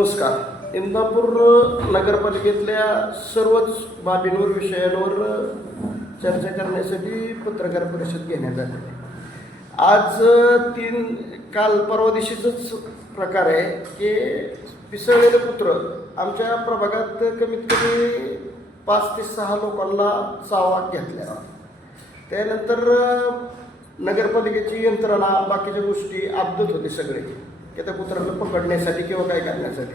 नमस्कार. इंदापूर नगरपालिकेतल्या सर्वच बाबींवर विषयांवर चर्चा करण्यासाठी पत्रकार परिषद घेण्यात आली आज तीन काल परवा दिवशीचाच प्रकार आहे की पिसळलेलं पुत्र आमच्या प्रभागात कमीत कमी पाच ते सहा लोकांना चावा घेतल्या त्यानंतर नगरपालिकेची यंत्रणा बाकीच्या गोष्टी अपडेट होते सगळे. की त्या कुत्र्याला पकडण्यासाठी किंवा काय करण्यासाठी.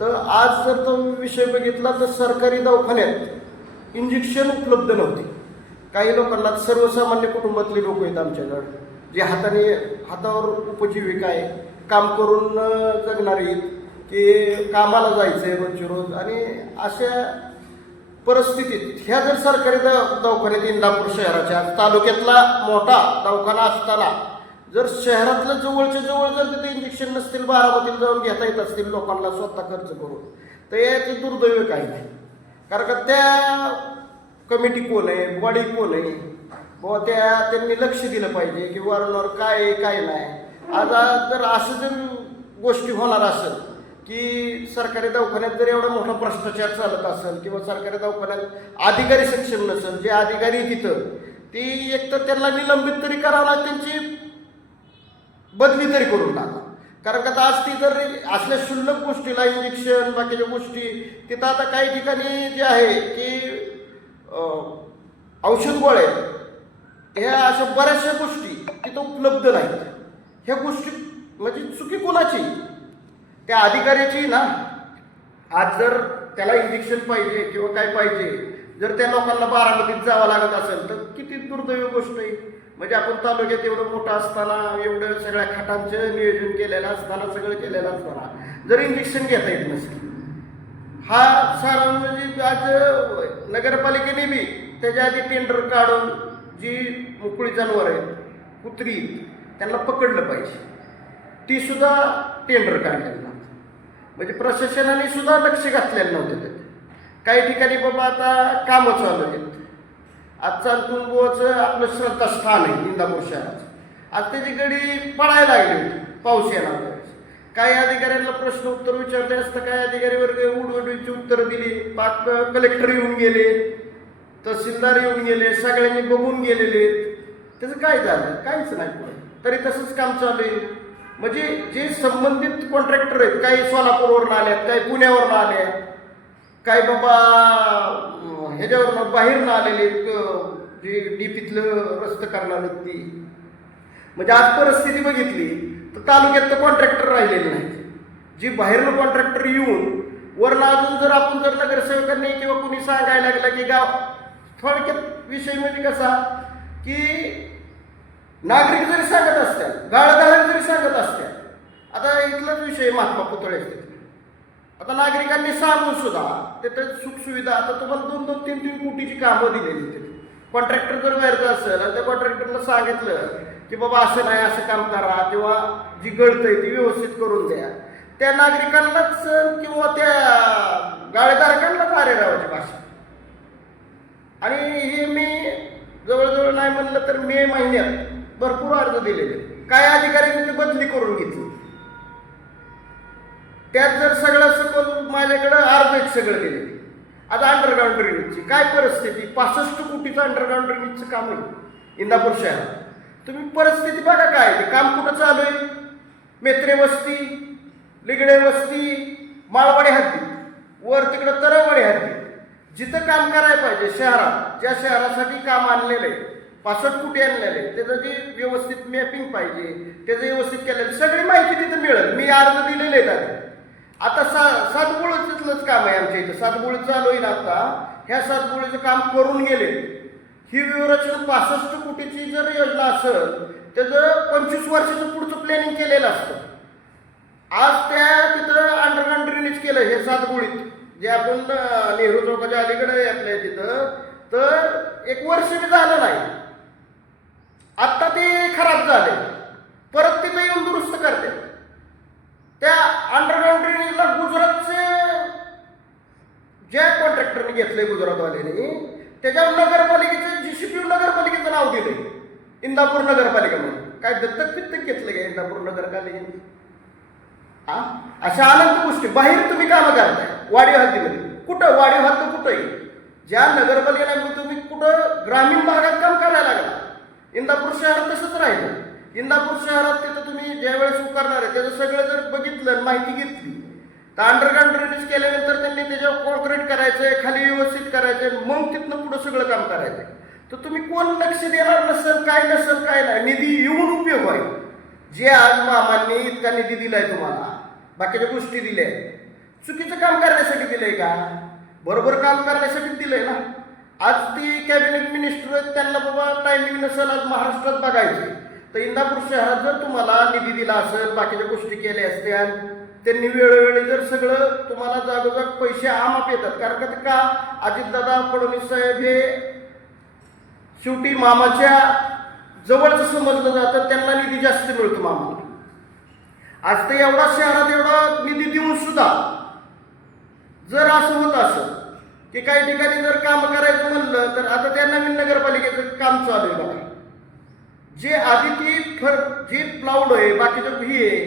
तर आज जर तो विषय बघितला तर सरकारी दवाखान्यात इंजेक्शन उपलब्ध नव्हते. काही लोकांना सर्वसामान्य कुटुंबातले लोक आहेत आमच्याकडे जे हाताने हातावर उपजीविका आहे. काम करून जगणारी की कामाला जायचं आहे रोजची रोज. आणि अशा परिस्थितीत ह्या जर सरकारी दवाखान्यात इंदापूर शहराच्या तालुक्यातला मोठा दवाखाना असताना जर शहरातलं जवळच्या जवळ जर तिथे इंजेक्शन नसतील बारामतीला जाऊन घेता येत असतील लोकांना स्वतः खर्च करून तर याचे दुर्दैव काही नाही. कारण का त्या कमिटी कोण आहे बॉडी कोण आहे बाबा त्या त्यांनी लक्ष दिलं पाहिजे की वारंवार काय आहे काय नाही. आज आज जर असं जर गोष्टी होणार असेल की सरकारी दवाखान्यात जर एवढा मोठा भ्रष्टाचार चालत असेल किंवा सरकारी दवाखान्यात अधिकारी सक्षम नसेल जे अधिकारी तिथं ती एकतर त्यांना निलंबित तरी करावं लागेल त्यांची बदली तरी करून टाका. कारण का आता आज ती जर असल्या क्षुल्लक गोष्टीला इंजेक्शन बाकीच्या गोष्टी तिथं आता काही ठिकाणी जे आहे की औषध गोळे ह्या अशा बऱ्याचशा गोष्टी तिथं उपलब्ध नाहीत. ह्या गोष्टी म्हणजे चुकी कोणाची? त्या अधिकाऱ्याची ना. आज जर त्याला इंजेक्शन पाहिजे किंवा काय पाहिजे जर त्या लोकांना बारामतीत जावं लागत असेल तर किती दुर्दैव गोष्ट आहे. म्हणजे आपण तालुक्यात एवढं मोठं असताना एवढं सगळ्या खाटांचं नियोजन केलेलं असताना सगळं केलेलं असताना जर इंजेक्शन घेता येत नसेल. हा सारा म्हणजे आज नगरपालिकेने बी त्याच्या आधी टेंडर काढून जी मोकळी जनावर आहेत कुत्री त्यांना पकडलं पाहिजे. ती सुद्धा टेंडर काढलेलं नव्हतं. म्हणजे प्रशासनाने सुद्धा लक्ष घातलेलं नव्हतं त्यात. काही ठिकाणी बाबा आता कामं चालू आहेत. आज चालतुंबोचं आपलं श्रद्धास्थान आहे इंदापूर शहराचं. आज त्याची गडी पळायला लागली होती पाऊस येणार त्यावेळेस काही अधिकाऱ्यांना प्रश्न उत्तर विचारले असतं काही अधिकारी वर्ग उडवडीची उत्तरं दिली. पाक कलेक्टर येऊन गेले तहसीलदार येऊन गेले सगळ्यांनी बघून गेलेले. त्याचं काय झालं? काहीच नाही तरी तसंच काम चालू आहे. म्हणजे जे संबंधित कॉन्ट्रॅक्टर आहेत काही सोलापूरवरून आले आहेत काही पुण्यावरून आले आहेत काही बाबा ह्याच्यावरनं बाहेरनं आलेले आहेत, जे डीपीतलं रस्त करणार ती. म्हणजे आज परिस्थिती बघितली तर तालुक्यात तर कॉन्ट्रॅक्टर राहिलेले नाहीत. जी बाहेरनं कॉन्ट्रॅक्टर येऊन वरनं अजून जर आपण जर नगरसेवकांनी किंवा कुणी सांगायला लागलं की गाव थोडक्यात विषय म्हणजे कसा की नागरिक जरी सांगत असतात गाळधारक जरी सांगत असतात आता इथलाच विषय महात्मा पुतळे आता नागरिकांनी सांगून सुद्धा तिथं सुखसुविधा आता तुम्हाला दोन दोन तीन तीन कोटीची कामं दिलेली तिथे कॉन्ट्रॅक्टर जर व्हायचं असेल आणि त्या कॉन्ट्रॅक्टरला सांगितलं की बाबा असं नाही असं काम करा किंवा जी गळतंय ती व्यवस्थित करून द्या त्या नागरिकांनाच किंवा त्या गाळेधारकांनाच आरेरावाची भाषा. आणि हे मी जवळजवळ नाही म्हणलं तर मे महिन्यात भरपूर अर्ज दिलेले काय अधिकाऱ्यांनी ते बदली करून घेतली? त्यात जर सगळं सकल माझ्याकडं अर्धेच सगळं दिले आता अंडरग्राऊंड ड्रेनेजची काय परिस्थिती? पासष्ट कोटीचं अंडरग्राऊंड ड्रेनेजचं काम आहे. इंदापूर शहरात तुम्ही परिस्थिती बघा काय ते काम कुठं चालू आहे? मेत्रे वस्ती लिगडे वस्ती माळवाडी हद्दी. वर तिकडं तरवाडी हद्दी. जिथं काम करायला पाहिजे शहरात ज्या शहरासाठी काम आणलेलं आहे पासष्ट कोटी आणलेलं आहे त्याचं जे व्यवस्थित मॅपिंग पाहिजे त्याचं व्यवस्थित केलेलं सगळी माहिती तिथं मिळेल. मी अर्ज दिलेले आहेत आधी. आता सा सातबोळीचंच काम आहे आमच्या इथं. सातबोळी चालू आहे ना आता. ह्या सातबोळीचं काम करून गेले. ही व्यूहरचना पासष्ट कोटीची जर योजना असेल त्याचं पंचवीस वर्षाचं पुढचं प्लॅनिंग केलेलं असतं. आज त्या तिथं अंडरग्राऊंड ड्रेनेज केलं हे सातगुळीत जे आपण नेहरू चौकाच्या अलीकडे आहे आपल्या तिथं तर एक वर्ष बी झालं नाही. आत्ता ते खराब झाले. परत तिथं येऊन दुरुस्त करते. त्या अंडरग्राऊंड ड्रेनेजला गुजरातचे ज्या कॉन्ट्रॅक्टरने घेतलंय गुजरातवाल्याने त्याच्यावर नगरपालिकेचं जीसीपी नगरपालिकेचं नाव दिलंय. इंदापूर नगरपालिका म्हणून. काय दत्तक पित्तक घेतलं का इंदापूर नगरपालिकेने? हा अशा अनंत गोष्टी. बाहेर तुम्ही कामं करताय. वाढीव हद्दीमध्ये. कुठं? वाढीव हद्द कुठंही ज्या नगरपालिकेला तुम्ही कुठं ग्रामीण भागात काम करायला लागला इंदापूर शहरात तसंच राहिलं. इंदापूर शहरात तिथं तुम्ही ज्यावेळेस उकारणार आहे त्याचं सगळं जर बघितलं माहिती घेतली तर अंडरग्राऊंड ड्रेनेज केल्यानंतर त्यांनी त्याच्यावर कॉन्क्रीट करायचंय खाली व्यवस्थित करायचंय मग तिथनं पुढं सगळं काम करायचंय. तर तुम्ही कोण लक्ष देणार नसेल काय नसेल काय नाही निधी येऊन उपयोग होईल. जे आज मामांनी इतका निधी दिलाय तुम्हाला बाकीच्या गोष्टी दिल्या चुकीचं काम करण्यासाठी दिलंय का? बरोबर काम करण्यासाठी दिलंय ना? आज ती कॅबिनेट मिनिस्टर आहेत त्यांना बाबा टायमिंग नसेल आज महाराष्ट्रात बघायचे तर इंदापूर शहरात जर तुम्हाला निधी दिला असेल बाकीच्या गोष्टी केल्या असत्या त्यांनी वेळोवेळी जर सगळं तुम्हाला जागोजाग पैसे आमाप येतात. कारण का ते का? अजितदादा फडणवीस साहेब हे शेवटी मामाच्या जवळचं समजलं जातं त्यांना निधी जास्त मिळतो मामाला. आज तर एवढा शहरात एवढा निधी देऊन सुद्धा जर असं होत असं की काही ठिकाणी जर काम करायचं म्हणलं तर आता त्या नवीन नगरपालिकेचं काम चालू आहे बघा. जे आधी ती फर जे प्लाउड आहे बाकीचं ही आहे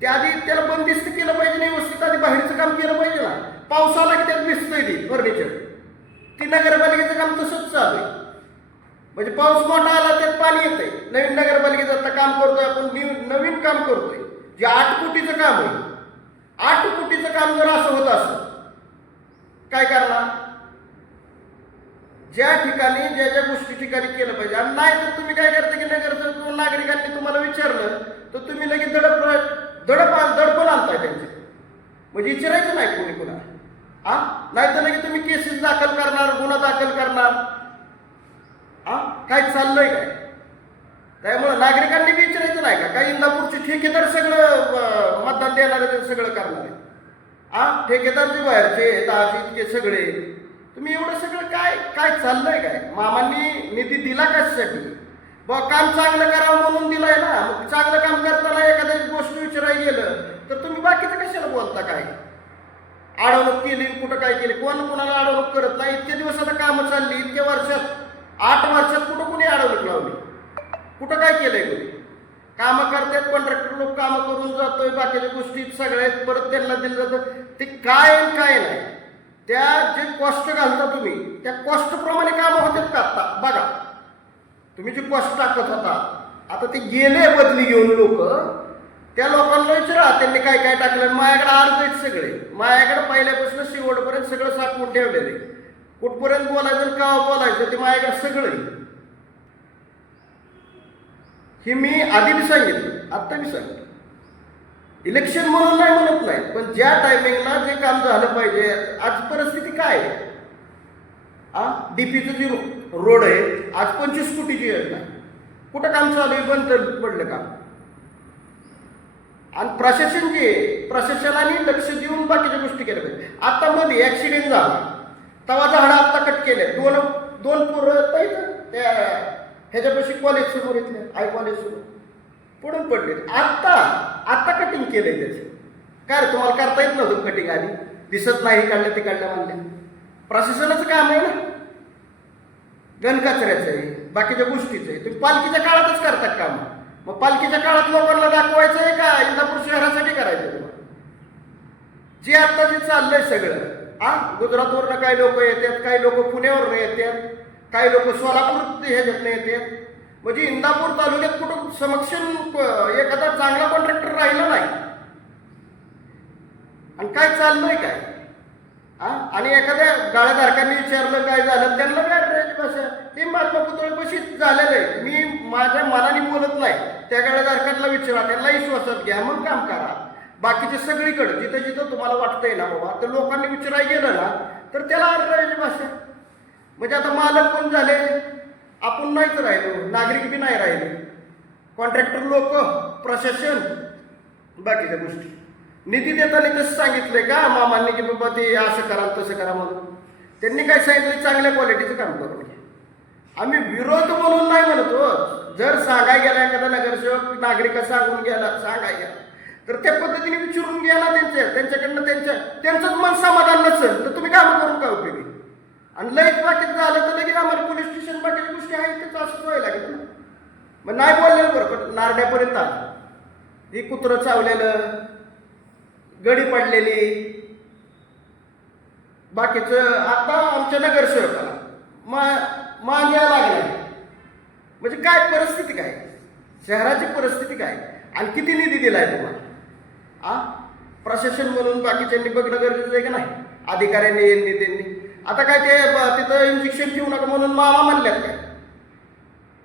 ते आधी त्याला बंदिस्त केलं पाहिजे नाही व्यवस्थित आधी बाहेरचं काम केलं पाहिजे ना. पावसाला की त्यात दिसतंय ती फर्निचर ती नगरपालिकेचं काम तसंच चालू आहे. म्हणजे पाऊस मोठा आला त्यात पाणी येतंय. नवीन नगरपालिकेचं आता काम करतोय आपण न्यू- नवीन काम करतोय. जे आठ कोटीचं काम आहे आठ कोटीचं काम जर असं होत असं काय करणार? ज्या ठिकाणी ज्या ज्या गोष्टी ठिकाणी केलं पाहिजे. आणि नाही तर तुम्ही काय करता की नगरचं किंवा नागरिकांनी तुम्हाला विचारलं तर तुम्ही लगेच दडप दडप आण- दडपण आणताय त्यांचे. म्हणजे विचारायचं नाही कोणी कोणाला हा? नाही तर लगेच तुम्ही केसेस दाखल करणार गुन्हा दाखल करणार. हा? काय चाललंय काय? त्यामुळे नागरिकांनी बी विचारायचं नाही का? काही इंदापूरचे ठेकेदार सगळं मतदान देणारे सगळं करणार आहे हा? ठेकेदार जे बाहेरचे दहाचे इतके सगळे तुम्ही एवढं सगळं काय काय चाललंय काय? मामांनी निधी दिला कशासाठी? बा काम चांगलं करावं म्हणून दिलंय ना. मग चांगलं काम करताना एखाद्या गोष्ट विचारायला गेलं तर तुम्ही बाकीचं कशाला बोलता काय? अडवणूक केली कुठं काय केली? कोण कोणाला अडवणूक करत नाही? इतक्या दिवस आता कामं चालली इतक्या वर्षात आठ वर्षात कुठं कोणी अडवणूक लावली? कुठं काय केलंय कोणी? कामं करतात कॉन्ट्रॅक्टर लोक कामं करून जातोय बाकीच्या गोष्टी सगळ्यात परत त्यांना दिलं जातं. ते काय काय नाही. त्या जे कॉस्ट घालता तुम्ही त्या कॉस्टप्रमाणे काम कामं होतात का आता? बघा. तुम्ही जे कॉस्ट टाकत होता आता ते गेले बदली घेऊन लोक. त्या लोकांना विचारा त्यांनी काय काय टाकलं? माझ्याकडे अर्ज आहेत सगळे. माझ्याकडे पहिल्यापासून शेवटपर्यंत सगळं साठवून ठेवलेले कुठपर्यंत बोलायचं का बोलायचं ते माझ्याकडे सगळं हे मी आधी बी सांगितलं आत्ता बी सांगितलं. इलेक्शन म्हणून नाही म्हणत नाही पण ज्या टायमिंगला जे काम झालं पाहिजे आज परिस्थिती काय आहे? आ? डीपीचं जी रोड आहे आज पंचवीस कोटीची योजना ना कुठं काम चालू आहे? बंद पडलं काम आणि प्रशासन जे प्रशासनाने लक्ष देऊन बाकीच्या गोष्टी केल्या पाहिजे. आता मध्ये ऍक्सिडेंट झाला. तवा झाडं आत्ता कट केले दोन दोन पोरं पाहिजे त्या ह्याच्यापाशी कॉलेज समोर इथले आय कॉलेज समोर. पडून पडले. आत्ता आत्ता कटिंग केलंय त्याचं. काय तुम्हाला करता येत नव्हतं कटिंग आधी? दिसत नाही काढलं ते काढलं म्हणल्या प्रशासनाचं काम आहे ना? गणकचऱ्याचं आहे बाकीच्या गोष्टीचं आहे. तुम्ही पालखीच्या काळातच करतात काम. मग पालखीच्या काळात लोकांना दाखवायचं आहे का? इंदापूर शहरासाठी करायचं तुम्हाला? जे आता जे चाललंय सगळं आ? गुजरातवरनं काही लोक येतात काही लोक पुण्यावरनं येतात काही लोक सोलापूर ह्याच्यातनं येतात? म्हणजे इंदापूर तालुक्यात कुठं समक्षम एखादा चांगला कॉन्ट्रॅक्टर राहिला नाही. आणि काय चाललंय काय? हा आणि एखाद्या गाळ्याधारकांनी विचारलं काय झालं? त्यांना काय करायची भाषा हे महात्मा पुतळे झालेलं आहे. मी माझ्या मनाने बोलत नाही. त्या गाळ्याधारकांना विचारा त्यांना विश्वासात घ्या मग काम करा. बाकीचे सगळीकडे जिथं जिथं तुम्हाला वाटतंय ना बाबा तर लोकांनी विचारायला गेलं ना तर त्याला अडचणाची भाषा म्हणजे आता मालक कोण झाले? आपण नाहीच राहिलो नागरिक बी नाही राहिले. कॉन्ट्रॅक्टर लोक प्रशासन. बाकीच्या गोष्टी. निधी देताना तसं सांगितलंय का मामांनी की बाबा ते असं करा तसं करा म्हणून. त्यांनी काय सांगितलं चांगल्या क्वालिटीचं काम करून घ्या आम्ही विरोध म्हणून नाही म्हणतो. जर सांगाय गेला एखादा नगरसेवक नागरिक सांगून गेला सांगाय गेला. तर त्या पद्धतीने विचारून गेला त्यांच्या त्यांच्याकडनं त्यांच्या त्यांचंच मन समाधान नसेल तर तुम्ही काम करून काय उपयोगी? आणि लयच बाकीत झालं तर लगेच आम्हाला पोलीस स्टेशन बाकीच्या गोष्टी आहेत त्याचं असंच व्हायला लागेल ना. मग नाही बोललेलं बरं पण नारड्यापर्यंत आलं. हे कुत्रं चावलेलं गडी पडलेली. बाकीचं आता आमच्या नगरसेवकाला मा मान यायला लागले. म्हणजे काय परिस्थिती काय? शहराची परिस्थिती काय? आणि किती निधी आहे तुम्हाला? आ? प्रशासन म्हणून बाकीच्यांनी बघणं गरजेचं आहे का नाही? अधिकाऱ्यांनी यांनी त्यांनी आता काय ते तिथं इंजेक्शन ठेवू नका म्हणून मामा म्हणल्यात काय?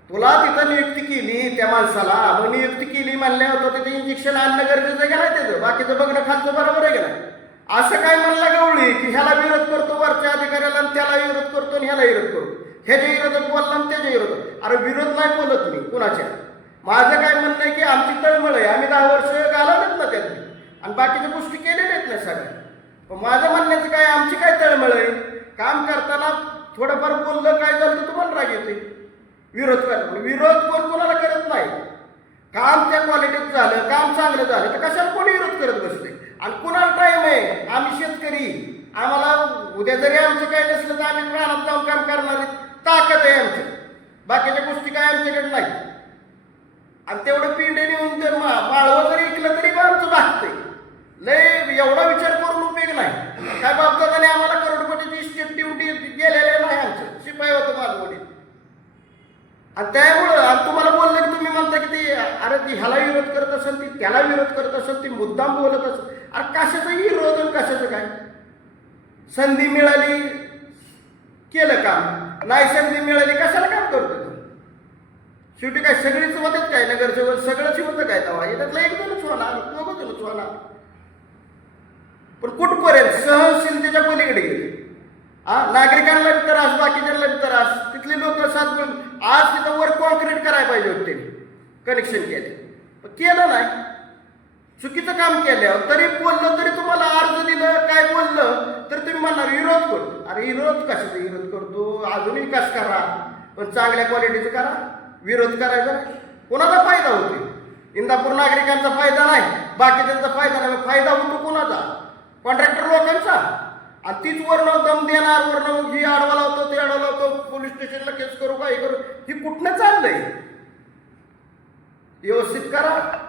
तुला तिथं नियुक्ती केली त्या माणसाला मग नियुक्ती केली म्हणल्यावर होतं तिथे इंजेक्शन आणणं गरजेचं आहे का नाही त्याचं? बाकीचं बघणं खालचं बरोबर आहे का नाही? असं काय म्हणला गवळी की ह्याला विरोध करतो वरच्या अधिकाऱ्याला आणि त्याला विरोध करतो आणि ह्याला विरोध करतो? ह्याच्या विरोधात बोलला आणि त्याच्या विरोधात. अरे विरोध नाही बोलत मी कुणाच्या. माझं काय म्हणणं आहे की आमची तळमळ आहे आम्ही दहा वर्ष घालवलेत ना त्यातली. आणि बाकीच्या गोष्टी केलेल्या आहेत ना सगळ्या. माझं म्हणण्याचं काय आमची काय तळमळ आहे? काम करताना थोडंफार बोललं काय झालं तर तुम्हाला राग येते विरोध कर. विरोध कोण कोणाला करत नाही? काम त्या क्वालिटीत झालं काम चांगलं झालं तर कशाला कोणी विरोध करत बसते आणि कुणाला टाईम आहे? आम्ही शेतकरी. आम्हाला उद्या जरी आमचं काय नसलं तर आम्ही रानात जाऊन काम करणार ताकद आहे आमची. बाकीच्या गोष्टी काय आमच्याकडे नाही आणि तेवढं पिंडे नेऊन ते मा- माळवं जरी ऐकलं तरी पण आमचं भागतंय. लय एवढा विचार करून उपयोग नाही. काय बाबदादाने आम्हाला करोडपतीची इस्टेट ड्युटी गेलेले नाही आमचं शिपाई होतं माझं वडील. आणि त्यामुळं आणि तुम्हाला बोललं की तुम्ही म्हणता की ती अरे ती ह्याला विरोध करत असेल ती त्याला विरोध करत असेल ती मुद्दाम बोलत असेल. अरे कशाचं विरोध आणि कशाचं काय? संधी मिळाली केलं काम. नाही संधी मिळाली कशाला काम करतो तू? शेवटी काय सगळीच होतात काय? नगरसेवक सगळंच होतं काय तेव्हा? याच्यातलं एक दोनच होणार दोघं दोनच होणार. पण कुठपर्यंत? सहनशीलतेच्या पलीकडे गेले. हा? नागरिकांना त्रास बाकीच्यांना त्रास. तिथले लोक सात आज तिथं वर कॉन्क्रीट करायला पाहिजे होते. कनेक्शन केले. पण केलं नाही. चुकीचं काम केलं. तरी बोललं तरी तुम्हाला अर्ज दिलं. काय बोललं? तर तुम्ही म्हणणार विरोध करतो अरे विरोध कशाचा विरोध करतो? अजूनही कस करा? पण चांगल्या क्वालिटीचं करा. विरोध करायचा कोणाचा फायदा होतो इंदापूर नागरिकांचा फायदा नाही. बाकीच्यांचा फायदा नाही. फायदा होतो कोणाचा? कॉन्ट्रॅक्टर लोकांचा. आणि तीच वर्ण दम देणार वर्ण ही आडवा लावतो ते आडवा लावतो पोलीस स्टेशनला केस करू काही करू ही कुठनं चाललंय? व्यवस्थित करा.